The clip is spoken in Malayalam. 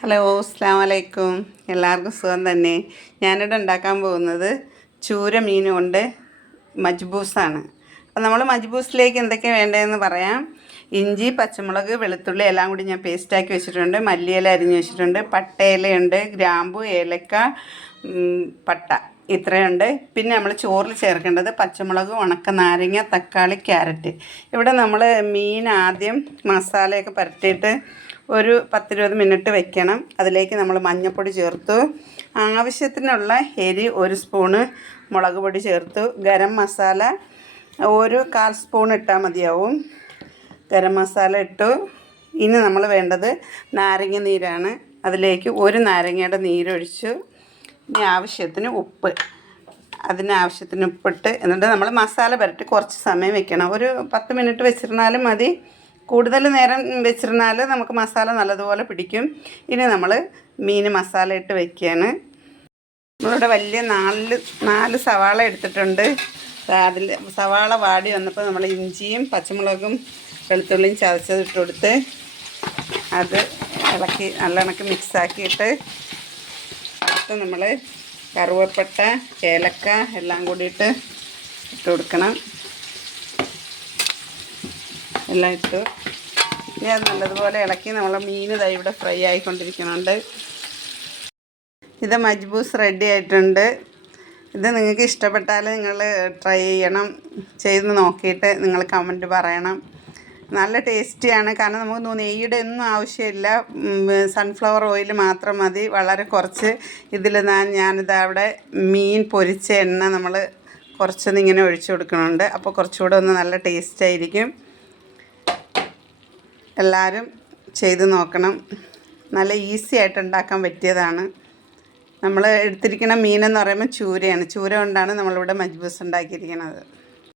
ഹലോ അസ്സലാമു അലൈക്കും. എല്ലാവർക്കും സുഖം തന്നെ. ഞാനിവിടെ ഉണ്ടാക്കാൻ പോകുന്നത് ചൂര മീൻ കൊണ്ട് മജ്ബൂസാണ്. അപ്പോൾ നമ്മൾ മജ്ബൂസിലേക്ക് എന്തൊക്കെയാണ് വേണ്ടതെന്ന് പറയാം. ഇഞ്ചി, പച്ചമുളക്, വെളുത്തുള്ളി എല്ലാം കൂടി ഞാൻ പേസ്റ്റാക്കി വെച്ചിട്ടുണ്ട്. മല്ലിയില അരിഞ്ഞ് വെച്ചിട്ടുണ്ട്. പട്ടയിലയുണ്ട്, ഗ്രാമ്പു, ഏലക്ക, പട്ട ഇത്രയുണ്ട്. പിന്നെ നമ്മൾ ചോറിൽ ചേർക്കേണ്ടത് പച്ചമുളക്, ഉണക്ക നാരങ്ങ, തക്കാളി, ക്യാരറ്റ്. ഇവിടെ നമ്മൾ മീൻ ആദ്യം മസാലയൊക്കെ പുരട്ടിയിട്ട് ഒരു 10-20 മിനിറ്റ് വെക്കണം. അതിലേക്ക് നമ്മൾ മഞ്ഞൾപ്പൊടി ചേർത്തു, ആവശ്യത്തിനുള്ള എരി 1 സ്പൂണ്, മുളക് പൊടി ചേർത്തു, ഗരം മസാല ഒരു 1/4 സ്പൂൺ ഇട്ടാൽ മതിയാവും. ഗരം മസാല ഇട്ടു. ഇനി നമ്മൾ വേണ്ടത് നാരങ്ങ നീരാണ്. അതിലേക്ക് 1 നാരങ്ങയുടെ നീരൊഴിച്ചു. ഇനി ആവശ്യത്തിന് ഉപ്പ്, അതിനാവശ്യത്തിന് ഉപ്പിട്ട് എന്നിട്ട് നമ്മൾ മസാല പുരട്ടി കുറച്ച് സമയം വെക്കണം. ഒരു 10 മിനിറ്റ് വെച്ചിരുന്നാലും മതി. കൂടുതൽ നേരം വെച്ചിരുന്നാൽ നമുക്ക് മസാല നല്ലതുപോലെ പിടിക്കും. ഇനി നമ്മൾ മീൻ മസാല ഇട്ട് വയ്ക്കുകയാണ്. നമ്മളിവിടെ വലിയ 4 സവാള എടുത്തിട്ടുണ്ട്. അതിൽ സവാള വാടി വന്നപ്പോൾ നമ്മൾ ഇഞ്ചിയും പച്ചമുളകും വെളുത്തുള്ളിയും ചതച്ചതിട്ട് കൊടുത്ത് അത് ഇളക്കി നല്ല ഇണക്കി മിക്സാക്കിയിട്ട് അടുത്ത് നമ്മൾ കറുവപ്പട്ട, ഏലക്ക എല്ലാം കൂടിയിട്ട് ഇട്ട് കൊടുക്കണം. എല്ലാം ഇട്ടു. ഇനി അത് നല്ലതുപോലെ ഇളക്കി നമ്മൾ മീൻ ഇതാ ഇവിടെ ഫ്രൈ ആയിക്കൊണ്ടിരിക്കുന്നുണ്ട്. ഇത് മജ്ബൂസ് റെഡി ആയിട്ടുണ്ട്. ഇത് നിങ്ങൾക്ക് ഇഷ്ടപ്പെട്ടാൽ നിങ്ങൾ ട്രൈ ചെയ്യണം. ചെയ്ത് നോക്കിയിട്ട് നിങ്ങൾ കമൻറ്റ് പറയണം. നല്ല ടേസ്റ്റിയാണ്. കാരണം നമുക്ക് നെയ്യുടെ ഒന്നും ആവശ്യമില്ല. സൺഫ്ലവർ ഓയിൽ മാത്രം മതി. വളരെ കുറച്ച് ഇതിൽ ഞാനിതാ അവിടെ മീൻ പൊരിച്ച എണ്ണ നമ്മൾ കുറച്ചൊന്ന് ഇങ്ങനെ ഒഴിച്ചു കൊടുക്കുന്നുണ്ട്. അപ്പോൾ കുറച്ചുകൂടെ ഒന്ന് നല്ല ടേസ്റ്റായിരിക്കും. എല്ലാവരും ചെയ്ത് നോക്കണം. നല്ല ഈസി ആയിട്ട് ഉണ്ടാക്കാൻ പറ്റിയതാണ്. നമ്മൾ എടുത്തിരിക്കുന്ന മീനെന്ന് പറയുമ്പോൾ ചൂരയാണ്. ചൂര കൊണ്ടാണ് നമ്മളിവിടെ മജ്ബൂസ് ഉണ്ടാക്കിയിരിക്കുന്നത്.